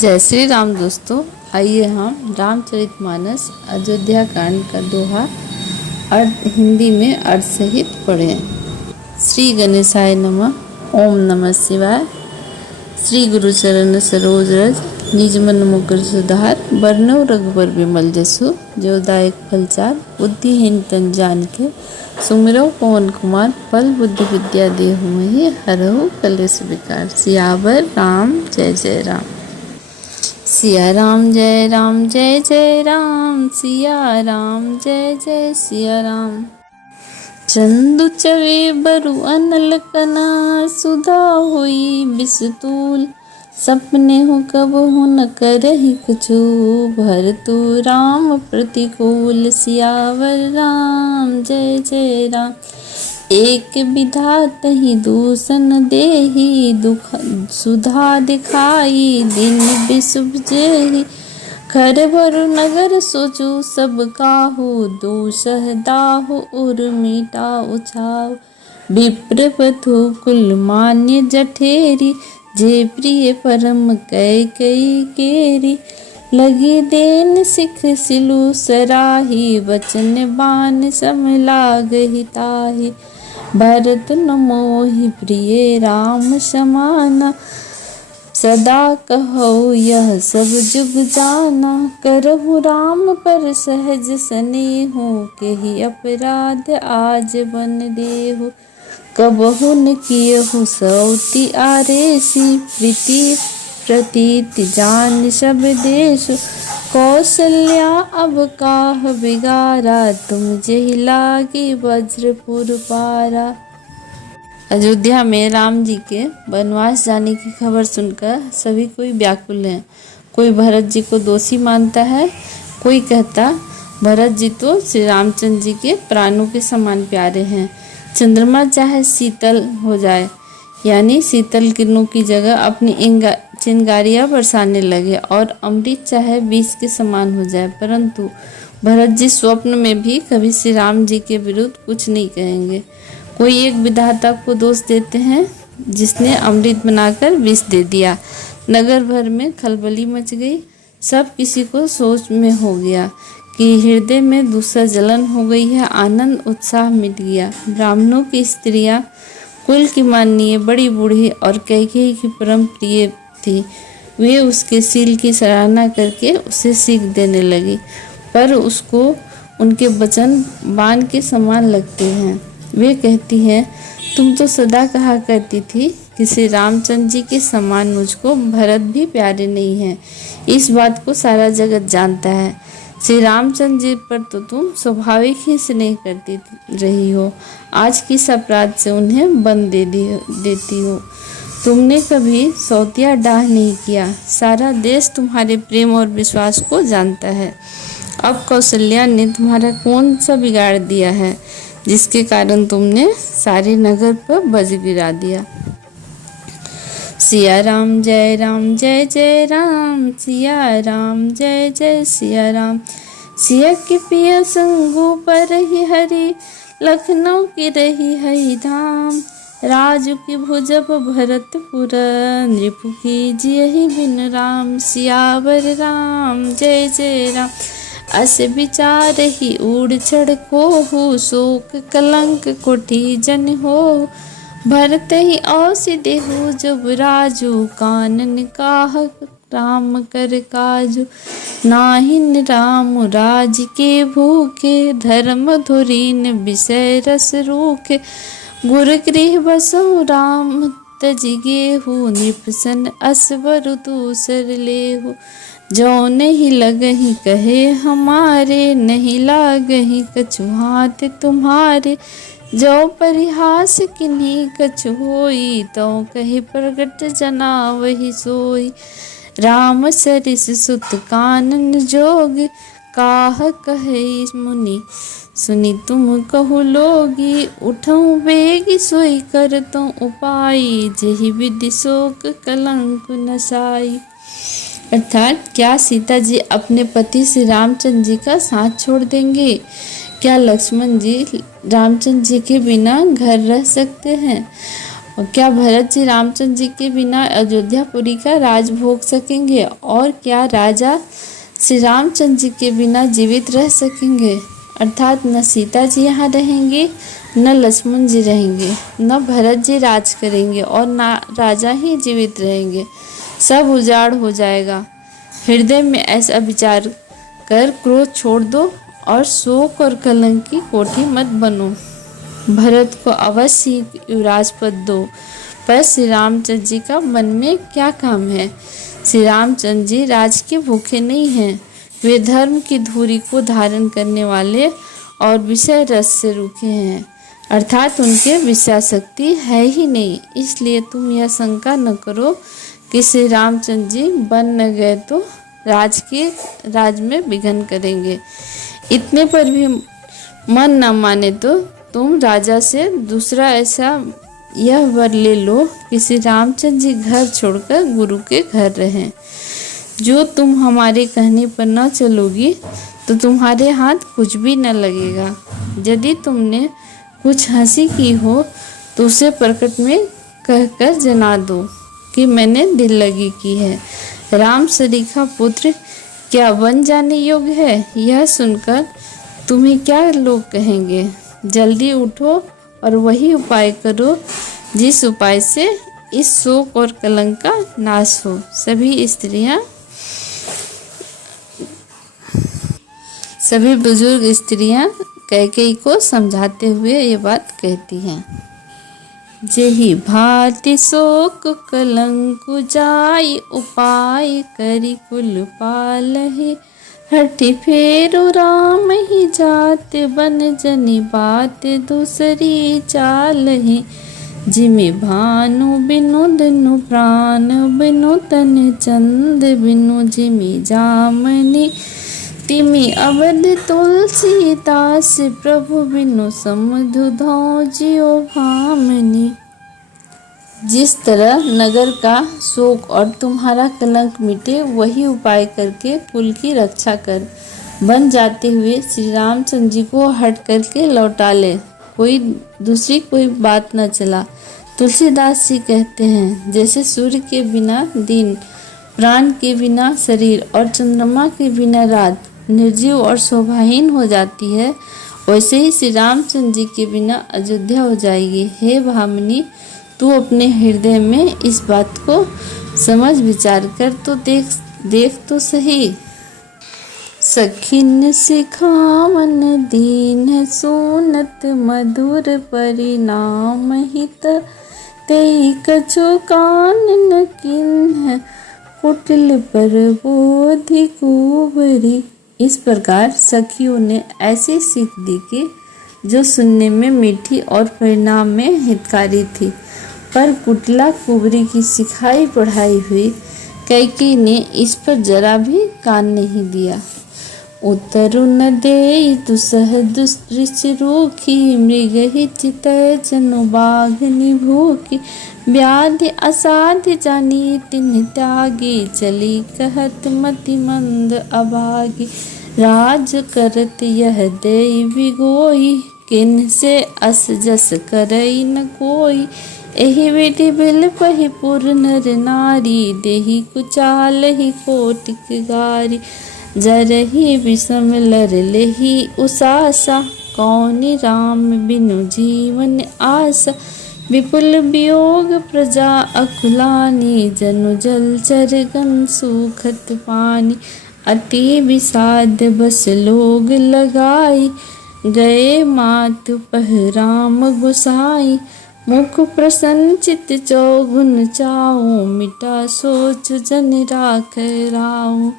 जय श्री राम दोस्तों। आइए हम रामचरितमानस अयोध्या कांड का दोहा अर्थ हिंदी में अर्थ सहित पढ़ें। श्री गणेशाय नमः। ओम नमः शिवाय। श्री गुरु चरण सरोज रज, निज मन मुकुर सुधार। बरनौ रघुबर विमल जसु, जो दायक फलचार। बुद्धिहीन तन जानिके, सुमिरौ पवन कुमार। बल बुद्धि विद्या देहु मोहि, हरहु कलेश विकार। सियावर राम जय जय राम। सिया राम जय राम जय जय राम। सिया राम जय जय सिया राम। चंदु चवे बरु अनल कना, सुधा हुई बिसतूल। सपने हो कब हो न करहि कछु, भरतु राम प्रतिकूल। सियावर राम जय जय राम। एक विधात ही दूषण देहि, दुख सुधा दिखाई दिन विशुभ जेहि। खर भरु नगर सोचु सब काहू, दूसह दाहु उर्मिटा उछाव। विप्र बधु कुल मान्य जठेरी, जे प्रिय परम कैकेयी केरी। लगी देन सिख सिलु सराही, वचन बान सम लागहि ताहि। भरत न मोहि प्रिय राम समाना, सदा कहौ यह सब जुग जाना। करहु राम पर सहज स्नेहु, केहि अपराध आज बन देहु। कबहु न कियहु सौति आरेसी, प्रीति प्रतीति जान सब देशु। कौशल्या अब काह बिगारा, तुम जेहि लागी वज्रपुर पारा। अयोध्या में राम जी के वनवास जाने की खबर सुनकर सभी कोई व्याकुल हैं। कोई भरत जी को दोषी मानता है, कोई कहता भरत जी तो श्री रामचंद्र जी के प्राणों के समान प्यारे हैं। चंद्रमा चाहे शीतल हो जाए, यानी शीतल किरणों की जगह अपनी चिंगारियाँ बरसाने लगे, और अमृत चाहे विष के समान हो जाए, परंतु भरत जी स्वप्न में भी कभी श्री राम जी के विरुद्ध कुछ नहीं कहेंगे। कोई एक विधाता को दोष देते हैं जिसने अमृत बनाकर विष दे दिया। नगर भर में खलबली मच गई। सब किसी को सोच में हो गया कि हृदय में दूसरा जलन हो गई है। आनंद उत्साह मिट गया। ब्राह्मणों की स्त्रियां कुल की माननीय बड़ी बूढ़ी और कैकेयी की परम प्रिय थी। वे उसके शील की सराहना करके उसे सीख देने लगी, पर उसको उनके वचन बाण के समान लगते हैं। वे कहती हैं, तुम तो सदा कहा करती थी कि श्री रामचंद्र जी के समान मुझको भरत भी प्यारे नहीं हैं। इस बात को सारा जगत जानता है। श्री रामचंद्र जी पर तो तुम स्वाभाविक ही स्नेह करती रही हो, आज किस अपराध से उन्हें बंद देती हो। तुमने कभी सौतिया डाह नहीं किया। सारा देश तुम्हारे प्रेम और विश्वास को जानता है। अब कौशल्या ने तुम्हारा कौन सा बिगाड़ दिया है, जिसके कारण तुमने सारे नगर पर बज गिरा दिया। सिया राम जय राम जय जय राम। सिया राम जय जय सिया राम। सिया के पिया संगु पर ही हरि, लखनऊ की रही हई धाम। राजू की भुजब भरतपुर, नृपु की जियहि बिन राम। सियावर राम जय जय राम। अस विचार ही उड़ चढ़ कोहु, शोक कलंक कोटि जन हो। भरत ही औसि देहु जब राजू, कानन काह राम कर काजू। नाहिन राम राज के भूखे, धर्म धुरीन विषय रस रूखे। गुर गृह बसौ राम तज गेहु, नृपसन असवर दूसर लेहु। जो नहीं लगही कहे हमारे, नहीं लागही कछु हाथ तुम्हारे। जो परिहास किन्हीं कछु होई, तो कहे प्रगट जना वही सोई। राम सरिस सुत कानन जोग, काह कहे मुनि सुनी तुम कहु लोगी। उठऊँ बेगी सोई करतों उपाई, जेहि विधि शोक कलंक नसाई। अर्थात क्या सीता जी अपने पति श्री रामचंद्र जी का साथ छोड़ देंगे? क्या लक्ष्मण जी रामचंद्र जी के बिना घर रह सकते हैं? और क्या भरत जी रामचंद्र जी के बिना अयोध्यापुरी का राज भोग सकेंगे? और क्या राजा श्री रामचंद्र जी के बिना जीवित रह सकेंगे? अर्थात न सीता जी यहाँ रहेंगे, न लक्ष्मण जी रहेंगे, न भरत जी राज करेंगे और न राजा ही जीवित रहेंगे। सब उजाड़ हो जाएगा। हृदय में ऐसा विचार कर क्रोध छोड़ दो और शोक और कलंक की कोठी मत बनो। भरत को अवश्य युवराज पद दो। पर श्री रामचंद्र जी का मन में क्या काम है? श्री रामचंद्र जी राज के भूखे नहीं हैं। वे धर्म की धुरी को धारण करने वाले और विषय रस से रूखे हैं, अर्थात उनके विषय शक्ति है ही नहीं। इसलिए तुम यह शंका न करो कि श्री रामचंद्र जी बन न गए तो राज में विघ्न करेंगे। इतने पर भी मन न माने तो तुम राजा से दूसरा ऐसा यह वर ले लो कि श्री रामचंद्र जी घर छोड़कर गुरु के घर रहें। जो तुम हमारे कहने पर न चलोगी तो तुम्हारे हाथ कुछ भी न लगेगा। यदि तुमने कुछ हंसी की हो तो उसे प्रकट में कहकर जना दो कि मैंने दिल लगी की है। राम सरीखा पुत्र क्या बन जाने योग्य है? यह सुनकर तुम्हें क्या लोग कहेंगे? जल्दी उठो और वही उपाय करो जिस उपाय से इस शोक और कलंक का नाश हो। सभी बुजुर्ग स्त्रियां कैकेयी को समझाते हुए ये बात कहती हैं। जेहि भांति शोक कलंक जाय, उपाय करि कुल पालहि। हठि फेरु राम ही जात, बन जनि बात दूसरी चालहि। जिमि भानु बिनु धनु प्राण, बिनु तन चंद बिनु जिमि जामनि। तिमि अवध तुलसीदास, प्रभु बिनु समधु धौ जियो भामनि। जिस तरह नगर का शोक और तुम्हारा कलंक मिटे, वही उपाय करके कुल की रक्षा कर बन जाते हुए श्री रामचंद्र जी को हट करके लौटा ले। कोई बात न चला। तुलसीदास जी कहते हैं, जैसे सूर्य के बिना दिन, प्राण के बिना शरीर और चंद्रमा के बिना रात निर्जीव और शोभाहीन हो जाती है, वैसे ही श्री रामचंद्र जी के बिना अयोध्या हो जाएगी। हे भामिनी, तू अपने हृदय में इस बात को समझ विचार कर तो देख तो सही। सखिन सिखावन दीन सुनत, मधुर परिणाम हित। तेई कछु कानन किन्ह, कुटिल पर बोधि कुबरी। इस प्रकार सखियों ने ऐसी सीख दी कि जो सुनने में मीठी और परिणाम में हितकारी थी, पर कुटिला कुबरी की सिखाई पढ़ाई हुई कैकेयी ने इस पर जरा भी कान नहीं दिया। उत्तरु न देई दुसह दुष्टृष रूखी, मृग ही चितय जनु बाघनि भूखी। व्याधि असाध्य जानी तिन्ह त्यागी, चली कहत मति मंद अभागी। राज करत यह देई बिगोई, किन्ह से अस जस करई न कोई। एहि विधि बिल पहि पुर नर नारी, देहि कुचाल ही कोटिक गारी। जरहि विषम लर लेहि उसासा, कौनि राम बिनु जीवन आसा। विपुल वियोग प्रजा अकुलानी, जनु जलचर गम सूखत पानी। अति विषाद बस लोग लगाई, गए मातु पह राम गोसाई। मुख प्रसन्न चित चौगुन चाऊ, मिटा सोच जन राख राऊ।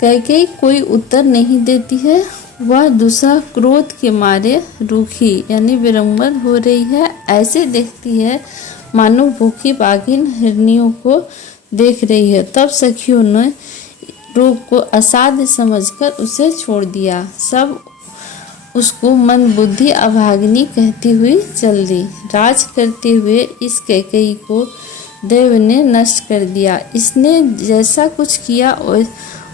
कैकेयी कोई उत्तर नहीं देती है। वह दूसरा क्रोध के मारे रूखी यानी विरंबन हो रही है। ऐसे देखती है मानो भूखी बाघिन हिरनियों को देख रही है। तब सखियों ने रोग को असाध्य समझकर उसे छोड़ दिया। सब उसको मन बुद्धि अभागिनी कहती हुई चल दी। राज करते हुए इस कैकेयी को देव ने नष्ट कर दिया। इसने जैसा कुछ किया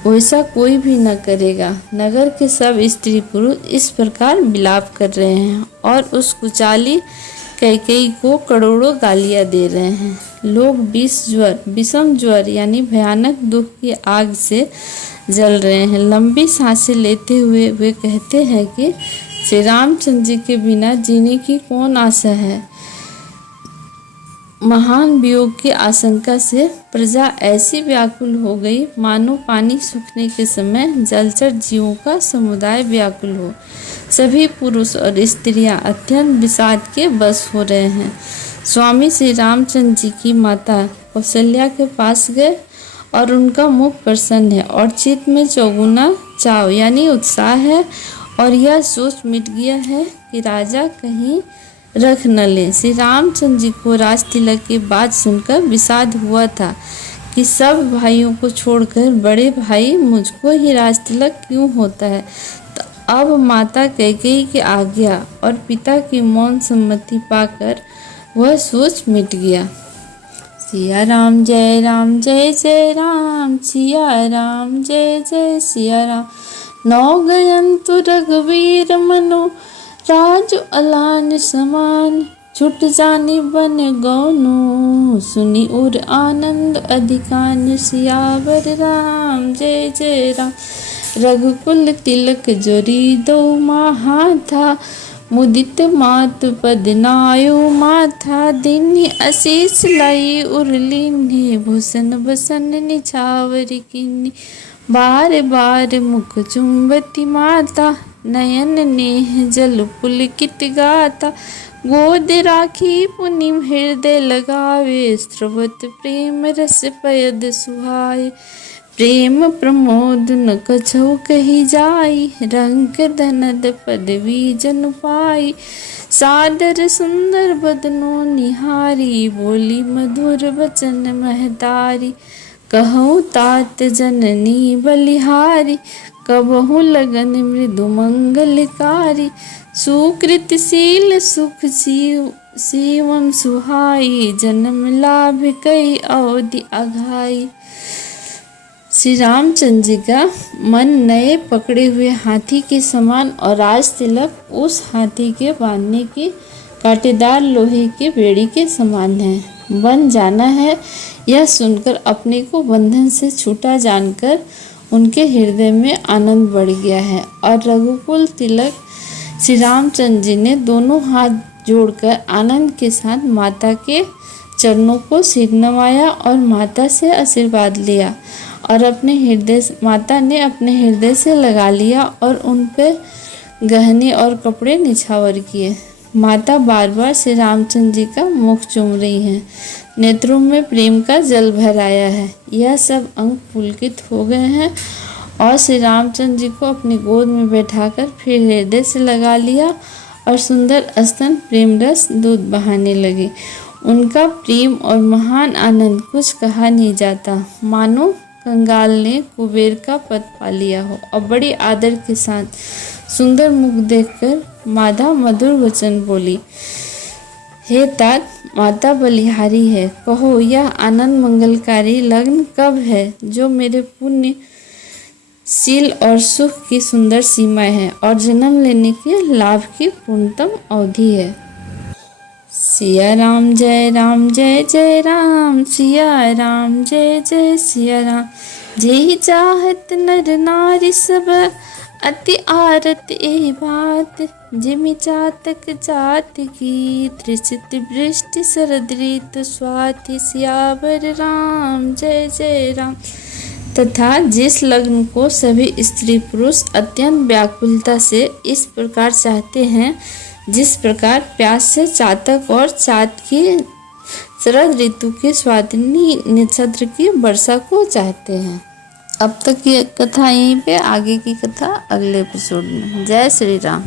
वैसा कोई भी न करेगा। नगर के सब स्त्री पुरुष इस प्रकार विलाप कर रहे हैं और उस कुचाली कैकेयी को करोड़ों गालियां दे रहे हैं। लोग विषम ज्वर यानी भयानक दुख की आग से जल रहे हैं। लंबी सांसें लेते हुए वे कहते हैं कि श्री रामचंद्र जी के बिना जीने की कौन आशा है। महान वियोग की आशंका से प्रजा ऐसी व्याकुल हो गई मानो पानी सूखने के समय जलचर जीवों का समुदाय व्याकुल हो। सभी पुरुष और स्त्रियां अत्यंत विषाद के वश हो रहे हैं। स्वामी श्री रामचंद्र जी की माता कौशल्या के पास गए और उनका मुख प्रसन्न है और चित्त में चौगुना चाव यानी उत्साह है और यह सोच मिट गया है कि राजा कहीं रख न ले। श्री रामचंद्र जी को राज तिलक की बात सुनकर विषाद हुआ था कि सब भाइयों को छोड़कर बड़े भाई मुझको ही राज तिलक क्यों होता है। तो अब माता कैकेयी की आज्ञा और पिता की मौन सम्मति पाकर वह सोच मिट गया। सिया राम जय जय राम, सिया राम जय जय सिया राम। नौ गयंतु रघुवीर मनो, राज अलान समान। छुट जानी बन गौनु, सुनी उर आनंद अधिकान। सियावर राम जय राम। रघुकुल तिलक जोरी दो महा था, मुदित मात पद नायो माथा। दिन आशीष लाई उर्लिन्हे, भूषण बसन निछावर किन्नी। बार बार मुख चुंबती माता, नयन नेह जल पुलकित गाता। गोद राखी पुनिम हृदय लगावे, स्रवत प्रेम रस पयद सुहाए। प्रेम प्रमोद न कछौ कही जाई, रंग धनद पदवी जन पाई। सादर सुंदर बदनो निहारी, बोली मधुर वचन महतारी। कहूँ तात जननी बलिहारी, कबहु लगन मृदु मंगलकारी। सुकृतशील सुख शिवम सुहाई, जन्म लाभ कई अवधि अघाई। श्री रामचंद्र जी का मन नए पकड़े हुए हाथी के समान और राज तिलक उस हाथी के बांधने की कांटेदार लोहे के बेड़ी के समान है। बन जाना है यह सुनकर अपने को बंधन से छूटा जानकर उनके हृदय में आनंद बढ़ गया है और रघुकुल तिलक श्री रामचंद्र जी ने दोनों हाथ जोड़कर आनंद के साथ माता के चरणों को सिर नवाया और माता से आशीर्वाद लिया और माता ने अपने हृदय से लगा लिया और उन पे गहने और कपड़े निछावर किए। माता बार बार श्री रामचंद्र जी का मुख चूम रही हैं, नेत्रों में प्रेम का जल भर आया है। यह सब अंग पुलकित हो गए हैं और श्री रामचंद्र जी को अपनी गोद में बैठाकर फिर हृदय से लगा लिया और सुंदर स्तन प्रेम रस दूध बहाने लगे। उनका प्रेम और महान आनंद कुछ कहा नहीं जाता, मानो कंगाल ने कुबेर का पद पा लिया हो। और बड़ी आदर के साथ सुंदर मुख देखकर माता मधुर वचन बोली, हे तात, माता बलिहारी है, कहो यह आनंद मंगलकारी लग्न कब है जो मेरे पुण्य शील और सुख की सुंदर सीमाएं हैं और जन्म लेने के लाभ की पूर्णतम अवधि है। सिया राम जय जय राम, सिया राम जय जय सिया राम। जेहि चाहत नर नारी सब, अति आरत ए बात। जिमि चातक जात की, त्रिसित वृष्टि शरद ऋतु स्वाति। सियावर राम जय राम। तथा जिस लग्न को सभी स्त्री पुरुष अत्यंत व्याकुलता से इस प्रकार चाहते हैं जिस प्रकार प्यास से चातक और चात की शरद ऋतु के स्वादिनी नक्षत्र की वर्षा को चाहते हैं। अब तक ये कथा यहीं पे, आगे की कथा अगले एपिसोड में। जय श्री राम।